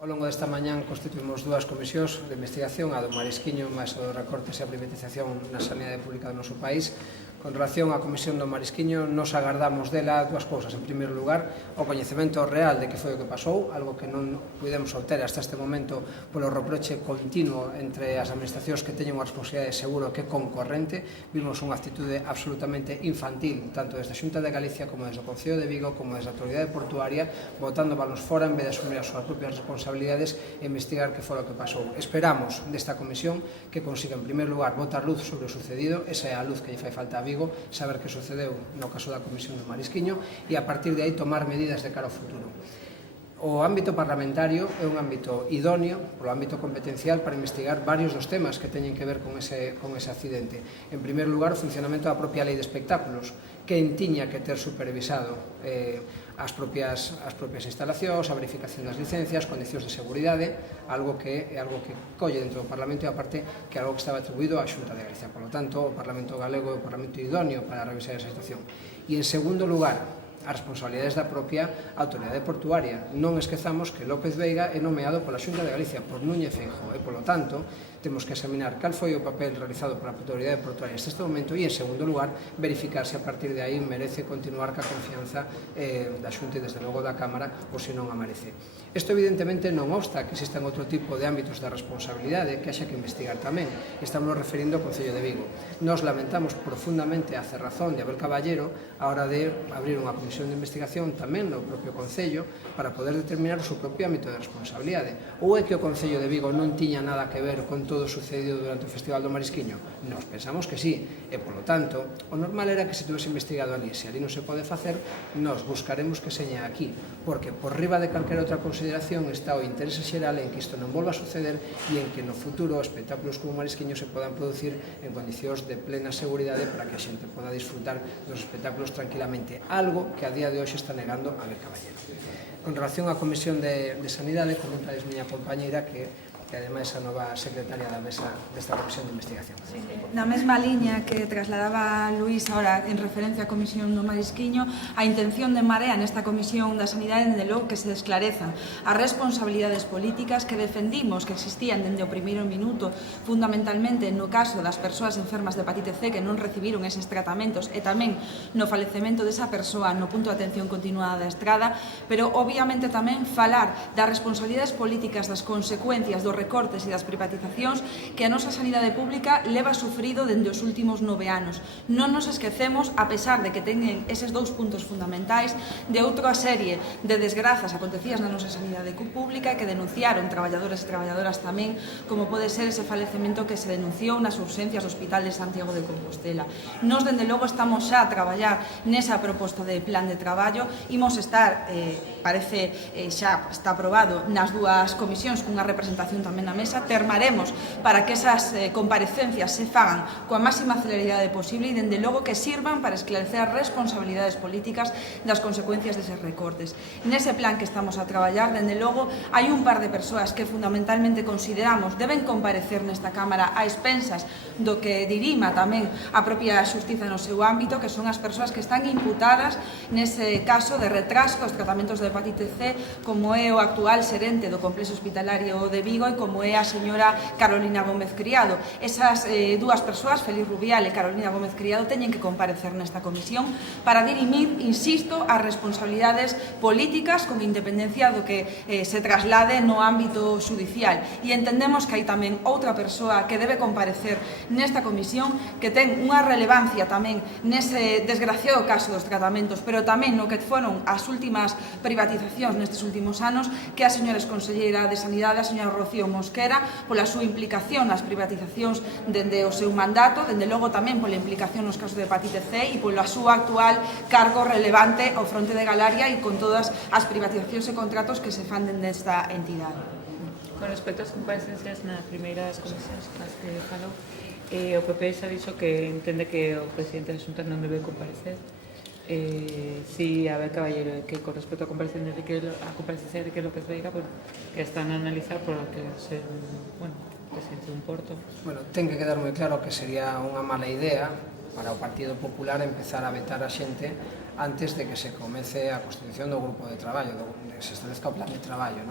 Ao longo desta mañán constituímos dúas comisións de investigación, a do Marisquiño máis a do recortes e a privatización na sanidade pública do noso país. Con relación á comisión do Marisquiño, nos agardamos dela dúas cousas. En primeiro lugar, o coñecemento real de que foi o que pasou, algo que non pudemos obter hasta este momento polo reproche continuo entre as administracións que teñen unha responsabilidade seguro que concorrente. Vimos unha actitude absolutamente infantil, tanto desde a Xunta de Galicia como desde o Concello de Vigo, como desde a Autoridade Portuaria, botando balos fora en vez de asumir as súas propias responsabilidades e investigar que foi o que pasou. Esperamos desta comisión que consiga, en primeiro lugar, botar luz sobre o sucedido, esa é a luz que lle fai falta a Vigo, saber que sucedeu no caso da comisión do Marisquiño e a partir de aí tomar medidas de cara ao futuro. O ámbito parlamentario é un ámbito idóneo, polo ámbito competencial, para investigar varios dos temas que teñen que ver con ese accidente. En primeiro lugar, o funcionamento da propia lei de espectáculos, que tiña que ter supervisado as propias instalacións, a verificación das licencias, condicións de seguridade, algo que colle dentro do Parlamento e aparte que é algo que estaba atribuído á Xunta de Galicia. Por lo tanto, o Parlamento galego é o Parlamento idóneo para revisar esa situación. E, en segundo lugar, as responsabilidades da propia Autoridade Portuaria. Non esquezamos que López Veiga é nomeado pola Xunta de Galicia, por Núñez Feijóo, e, polo tanto, temos que examinar cal foi o papel realizado pola Autoridade Portuaria neste momento e, en segundo lugar, verificar se a partir de aí merece continuar ca confianza da Xunta e, desde logo, da Cámara, ou se non a merece. Isto, evidentemente, non obsta que existan outro tipo de ámbitos de responsabilidade que haxa que investigar tamén. Estamos referindo ao Concello de Vigo. Nos lamentamos profundamente a cerrazón de Abel Caballero a hora de abrir unha comisión de investigación tamén no propio Concello para poder determinar o seu propio ámbito de responsabilidade. Ou é que o Concello de Vigo non tiña nada que ver con todo o sucedido durante o Festival do Marisquiño? Nos pensamos que sí, e, polo tanto, o normal era que se tivese investigado ali. Se ali non se pode facer, nos buscaremos que seña aquí, porque por riba de calquera outra consideración está o interese xeral en que isto non volva a suceder e en que no futuro espectáculos como o Marisquiño se podan producir en condicións de plena seguridade para que a xente poda disfrutar dos espectáculos tranquilamente, algo que a día de hoxe está negando Abel Caballero. Con relación á Comisión de Sanidade, comentades miña compañeira que ademais a nova secretaria da mesa desta comisión de investigación. Na mesma liña que trasladaba Luís ahora en referencia á Comisión do Marisquiño, a intención de Marea nesta Comisión da Sanidade de logo que se esclarezan as responsabilidades políticas que defendimos que existían dende o primeiro minuto, fundamentalmente no caso das persoas enfermas de hepatite C que non recibiron eses tratamentos e tamén no falecemento desa persoa no punto de atención continuada da Estrada, pero obviamente tamén falar das responsabilidades políticas, das consecuencias dos recortes e das privatizacións que a nosa sanidade pública leva sufrido dende os últimos 9 anos. Non nos esquecemos, a pesar de que teñen eses dous puntos fundamentais, de outra serie de desgrazas acontecidas na nosa sanidade pública que denunciaron traballadores e traballadoras tamén, como pode ser ese falecemento que se denunciou nas urxencias do Hospital de Santiago de Compostela. Nos, dende logo, estamos xa a traballar nesa proposta de plan de traballo. Imos estar, parece xa está aprobado nas dúas comisións cunha representación tamén na mesa, termaremos para que esas comparecencias se fagan coa máxima celeridade posible e, dende logo, que sirvan para esclarecer as responsabilidades políticas das consecuencias deses recortes. Nese plan que estamos a traballar, dende logo, hai un par de persoas que fundamentalmente consideramos deben comparecer nesta Cámara a expensas do que dirima tamén a propia xustiza no seu ámbito, que son as persoas que están imputadas nese caso de retraso dos tratamentos de hepatite C, como é o actual xerente do complexo hospitalario de Vigo e como é a señora Carolina Gómez Criado. Esas dúas persoas, Félix Rubial e Carolina Gómez Criado, teñen que comparecer nesta comisión para dirimir, insisto, as responsabilidades políticas con independencia do que se traslade no ámbito judicial. E entendemos que hai tamén outra persoa que debe comparecer nesta comisión que ten unha relevancia tamén nese desgraciado caso dos tratamentos, pero tamén no que foron as últimas privatizacións nestes últimos anos, que é a señora exconselleira de Sanidade, a señora Rocío Mosquera, pola súa implicación nas privatizacións dende o seu mandato, dende logo tamén pola implicación nos casos de hepatite C e pola súa actual cargo relevante ao fronte de Galaria e con todas as privatizacións e contratos que se fan dende esta entidade. Con respecto ás comparecencias nas primeiras comisións nas que falou, o PP xa dixo que entende que o presidente da Xunta non debe comparecer. Si a Abel Caballero, que con respecto a comparecencia de que López Veiga, que están a analizar por que se, que se un porto. Bueno, ten que quedar moi claro que sería unha mala idea para o Partido Popular empezar a vetar a xente antes de que se comece a constitución do grupo de traballo, de que se establezca o plan de traballo.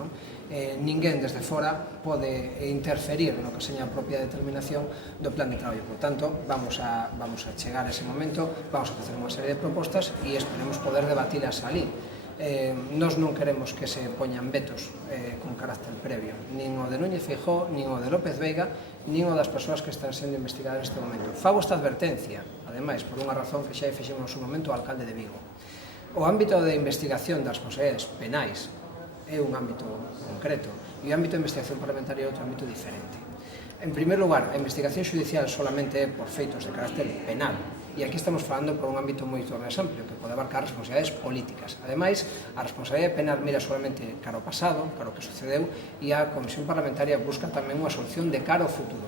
Ninguén desde fora pode interferir no que seña a propia determinación do plan de traballo. Por tanto, vamos a chegar a ese momento, vamos a facer unha serie de propostas e esperemos poder debatilas ali. Nós non queremos que se poñan vetos con carácter previo, nin o de Núñez Feijóo, nin o de López Veiga, nin o das persoas que están sendo investigadas neste momento. Fago esta advertencia, ademais, por unha razón que xa fixemos no seu momento o alcalde de Vigo. O ámbito de investigación das responsabilidades penais é un ámbito concreto e o ámbito de investigación parlamentaria é outro ámbito diferente. En primer lugar, a investigación judicial solamente é por feitos de carácter penal e aquí estamos falando por un ámbito moito máis amplio que pode abarcar responsabilidades políticas. Ademais, a responsabilidade penal mira solamente cara ao pasado, cara ao que sucedeu e a Comisión Parlamentaria busca tamén unha solución de cara ao futuro.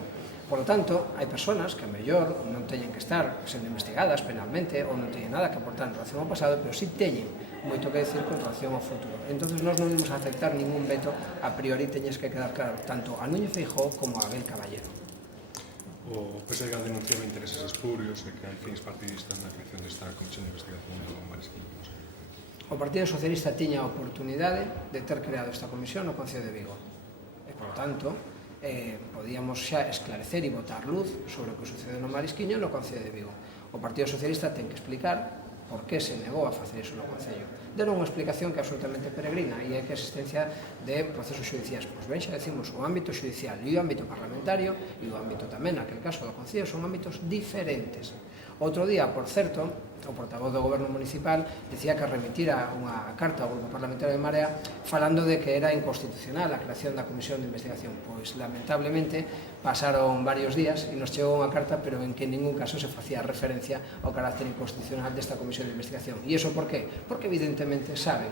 Por lo tanto, hai persoas que a mellor non teñen que estar sendo investigadas penalmente ou non teñen nada que aportar en relación ao pasado, pero sí teñen moito que decir con relación ao futuro. Entón, nós non vamos a aceptar ningún veto a priori teñes que quedar claro tanto a Núñez Feijóo como a Abel Caballero. O PSDG denunciaba intereses espurios e que hai fins partidistas na creación desta comisión de investigación do Marisquiño. O Partido Socialista tiña a oportunidade de ter creado esta comisión no Concello de Vigo e, por tanto, podíamos xa esclarecer e botar luz sobre o que sucedeu no Marisquiño no Concello de Vigo. O Partido Socialista ten que explicar por que se negou a facer iso no Concello. Deron unha explicación que é absolutamente peregrina e é que a existencia de procesos judiciais. Pois ben, xa decimos, o ámbito judicial e o ámbito parlamentario e o ámbito tamén, naquele caso do Concello, son ámbitos diferentes. Outro día, por certo, o portavoz do Goberno Municipal dicía que remitira unha carta ao Grupo Parlamentario de Marea falando de que era inconstitucional a creación da Comisión de Investigación. Pois, lamentablemente, pasaron varios días e nos chegou unha carta, pero en que en ningún caso se facía referencia ao carácter inconstitucional desta Comisión de Investigación. E iso por qué? Porque evidentemente saben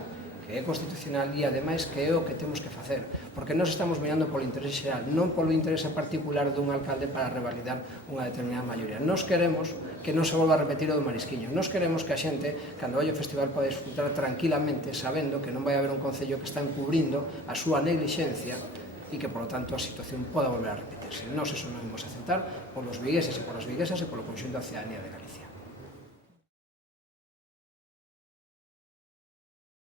que é constitucional e, ademais, que é o que temos que facer. Porque nós estamos mirando polo interés xeral, non polo interese particular dun alcalde para revalidar unha determinada maioría. Nós queremos que non se volva a repetir o do Marisquiño. Nós queremos que a xente, cando vai ao festival, pode disfrutar tranquilamente, sabendo que non vai haber un concello que está encubrindo a súa neglixencia e que, por lo tanto, a situación poda volver a repetirse. Nós eso non imos aceptar polos vigueses e polas viguesas e polo conxunto da cidadanía de Galicia.